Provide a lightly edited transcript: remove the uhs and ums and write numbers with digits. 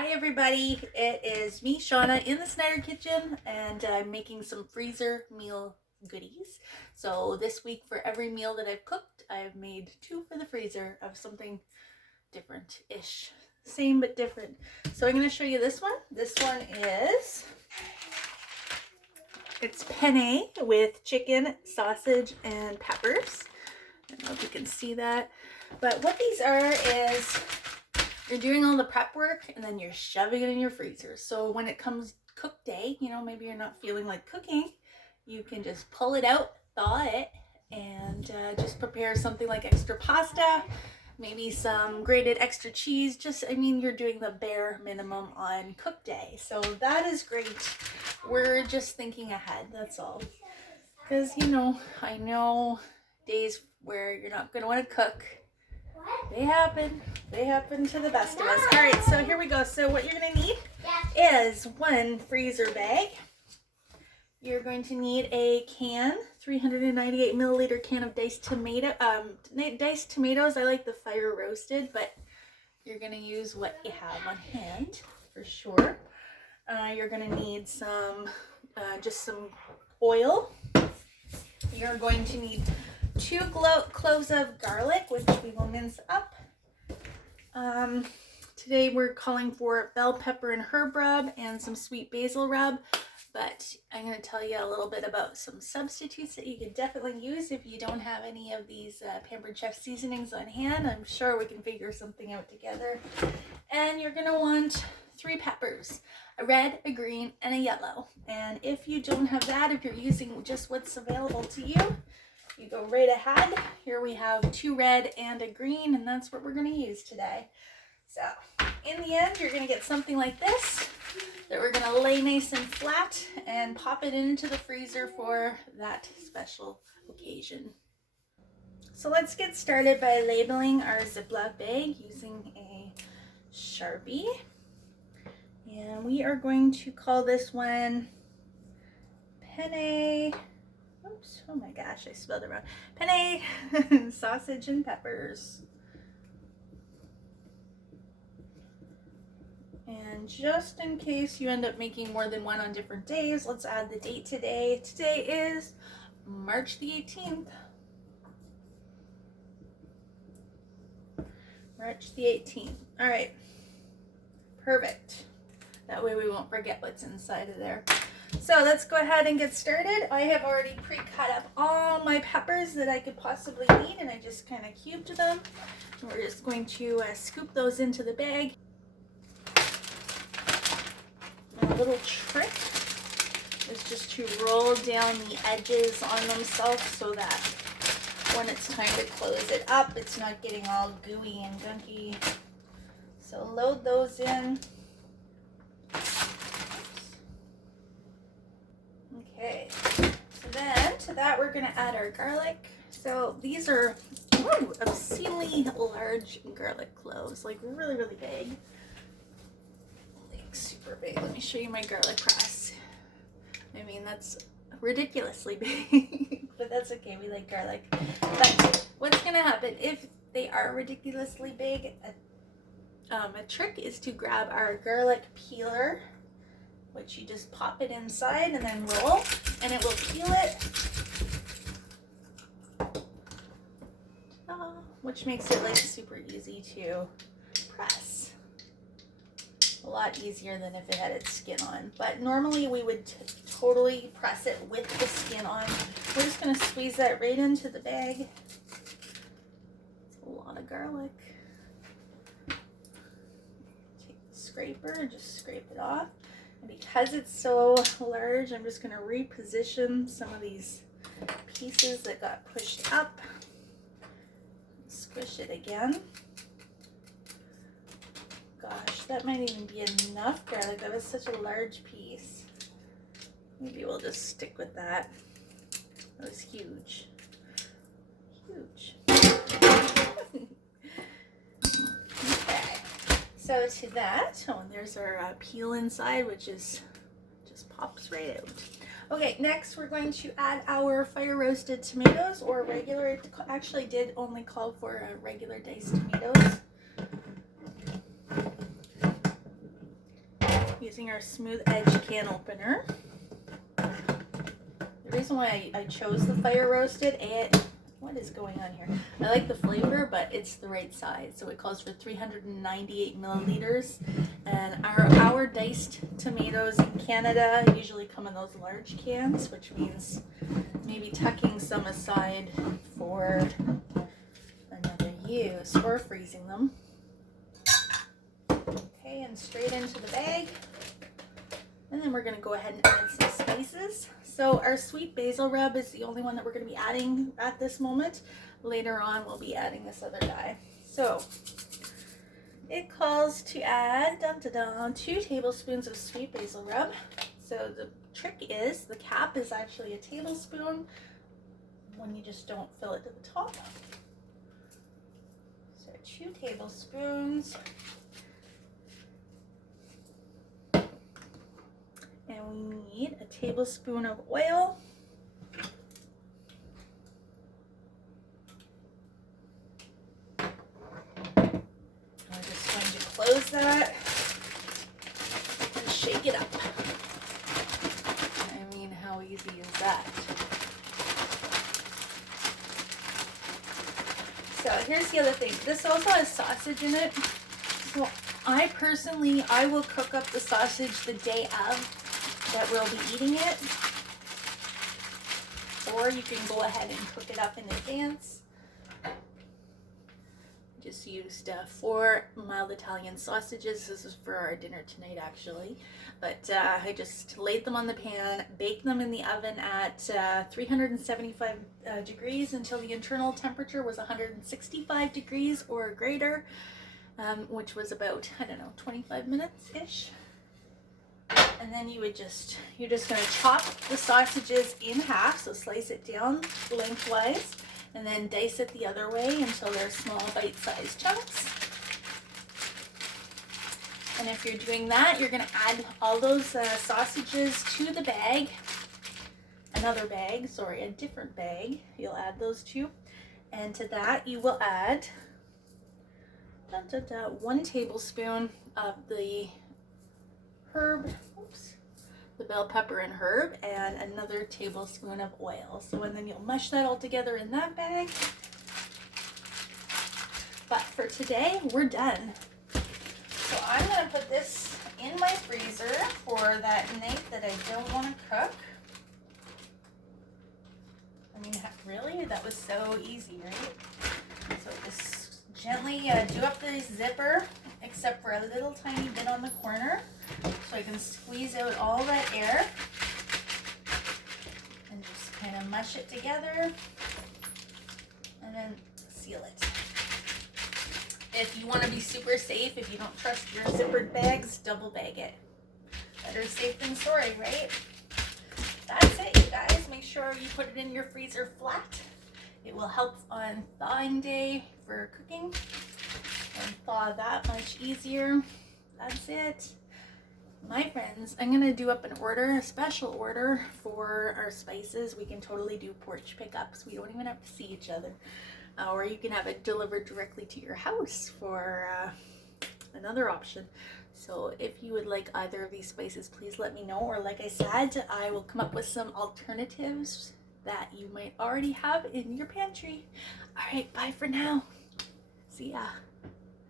Hi everybody, it is me, Shauna, in the Snyder kitchen, and I'm making some freezer meal goodies. So this week, for every meal that I've cooked, I've made 2 for the freezer of something different-ish. Same but different. So I'm going to show you this one. This one is, it's penne with chicken, sausage, and peppers. I don't know if you can see that. But what these are is, you're doing all the prep work and then you're shoving it in your freezer. So when it comes cook day, you know, maybe you're not feeling like cooking, you can just pull it out, thaw it, and just prepare something like extra pasta, maybe some grated extra cheese. Just, I mean, you're doing the bare minimum on cook day. So that is great. We're just thinking ahead, that's all. Because, you know, I know days where you're not going to want to cook. They happen to the best of us. All right, so here we go. So what you're going to need is 1 freezer bag. You're going to need a can, 398 milliliter can of diced tomatoes. I like the fire roasted, but you're going to use what you have on hand for sure. You're going to need some, just some oil. You're going to need 2 cloves of garlic, which we will mince up. Today we're calling for bell pepper and herb rub and some sweet basil rub, but I'm going to tell you a little bit about some substitutes that you can definitely use if you don't have any of these Pampered Chef seasonings on hand. I'm sure we can figure something out together. And you're going to want 3 peppers, a red, a green, and a yellow. And if you don't have that, if you're using just what's available to you, you go right ahead. Here we have 2 red and a green, and that's what we're going to use today. So in the end, you're going to get something like this that we're going to lay nice and flat and pop it into the freezer for that special occasion. So let's get started by labeling our Ziploc bag using a Sharpie. And we are going to call this one Penne. Oops, oh my gosh, I spelled it wrong. Penne, sausage and peppers. And just in case you end up making more than one on different days, let's add the date today. Today is March the 18th. March the 18th. All right, perfect. That way we won't forget what's inside of there. So let's go ahead and get started. I have already pre-cut up all my peppers that I could possibly need, and I just kind of cubed them. And we're just going to scoop those into the bag. And a little trick is just to roll down the edges on themselves so that when it's time to close it up, it's not getting all gooey and gunky. So load those in. Okay, so then to that we're going to add our garlic. So these are obscenely large garlic cloves, like really, really big. Like super big. Let me show you my garlic press. I mean, that's ridiculously big, but that's okay. We like garlic. But what's going to happen if they are ridiculously big? A trick is to grab our garlic peeler, which you just pop it inside and then roll, and it will peel it, which makes it like super easy to press. A lot easier than if it had its skin on. But normally we would totally press it with the skin on. We're just going to squeeze that right into the bag. It's a lot of garlic. Take the scraper and just scrape it off. And because it's so large, I'm just going to reposition some of these pieces that got pushed up. Squish it again. Gosh, that might even be enough garlic. That was such a large piece. Maybe we'll just stick with that. That was huge. Huge. Okay. So to that, oh, and there's our peel inside, which is just pops right out. Okay, next we're going to add our fire roasted tomatoes, or regular. It actually did only call for regular diced tomatoes. using our smooth edge can opener. The reason why I chose the fire roasted, what is going on here? I like the flavor, but it's the right size. So it calls for 398 milliliters. And our diced tomatoes in Canada usually come in those large cans, which means maybe tucking some aside for another use or freezing them. Okay, and straight into the bag. And then we're going to go ahead and add some spices. So our sweet basil rub is the only one that we're going to be adding at this moment. Later on, we'll be adding this other guy. So it calls to add 2 tablespoons of sweet basil rub. So the trick is the cap is actually a tablespoon when you just don't fill it to the top. So 2 tablespoons. And we need a tablespoon of oil. We're just going to close that and shake it up. I mean, how easy is that? So here's the other thing. This also has sausage in it. So I will cook up the sausage the day of that we'll be eating it, or you can go ahead and cook it up in advance. Just used 4 mild Italian sausages. This is for our dinner tonight actually, but I just laid them on the pan, baked them in the oven at 375 degrees until the internal temperature was 165 degrees or greater, which was about, I don't know, 25 minutes ish. And then you're just going to chop the sausages in half, so slice it down lengthwise, and then dice it the other way until they're small bite-sized chunks. And if you're doing that, you're going to add all those sausages to the bag, a different bag, you'll add those two. And to that you will add 1 tablespoon of the the bell pepper and herb, and another tablespoon of oil. So, and then you'll mush that all together in that bag. But for today, we're done. So I'm going to put this in my freezer for that night that I don't want to cook. I mean, really? That was so easy, right? So just gently do up the zipper, except for a little tiny bit on the corner, so I can squeeze out all that air and just kind of mush it together and then seal it. If you want to be super safe, if you don't trust your zippered bags, double bag it. Better safe than sorry, right? That's it, you guys. Make sure you put it in your freezer flat. It will help on thawing day for cooking and thaw that much easier. That's it. My friends, I'm going to do up a special order for our spices. We can totally do porch pickups. We don't even have to see each other. Or you can have it delivered directly to your house for another option. So if you would like either of these spices, please let me know. Or like I said, I will come up with some alternatives that you might already have in your pantry. All right, bye for now. See ya.